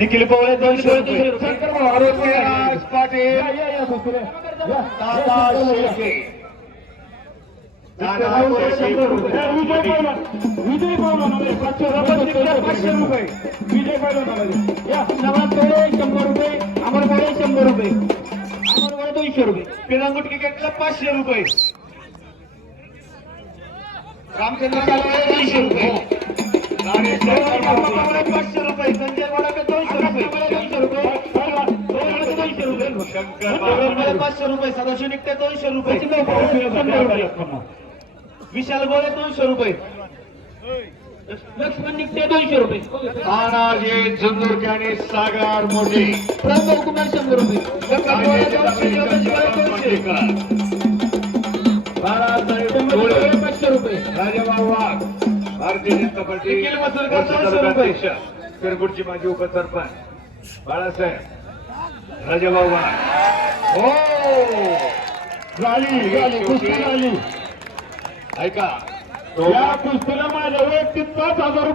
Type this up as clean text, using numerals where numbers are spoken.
निखिल पवळे 200 रुपये. पृथ्वीराज पाटील दादा शेळके. दादा शेळके. विजय पैलवान 500 रुपये. विजय पैलवान या नवाज तोळे 100 रुपये. अमर गोळे 100 रुपये. अमर गोळे 200 रुपये. पिरांगुट क्रिकेटला 500 रुपये. रामचंद्र कालवे 200 रुपये. राणे पवळे 500 रुपये. संजय वडाके 200 रुपये. 200 रुपये. 200 रुपये. शंकर पवळे 500 रुपये. सदाशिव निकटे 200 रुपये. विशाल गोळे 200 रुपये. लक्ष्मण निकटे 200 रुपये. तानाजी झुंझुरके आणि सागर मोठे. प्रताप कुमार 100 रुपये. शंकर पवळे 200. योगेश गोळे 200. बाळासाहेब गोळे 500 रुपये. राजाभाऊ वाघ भारतीय जनता पार्टी निखिल मसुरकर 200 रुपये. शिरपूरची माजी उपसरपंच बाळासाहेब राजाभाऊ वाघ. हो झाली कुस्ती झाली. ऐका या कुस्तीला माझ्या वैयक्तिक 5,000 रुपये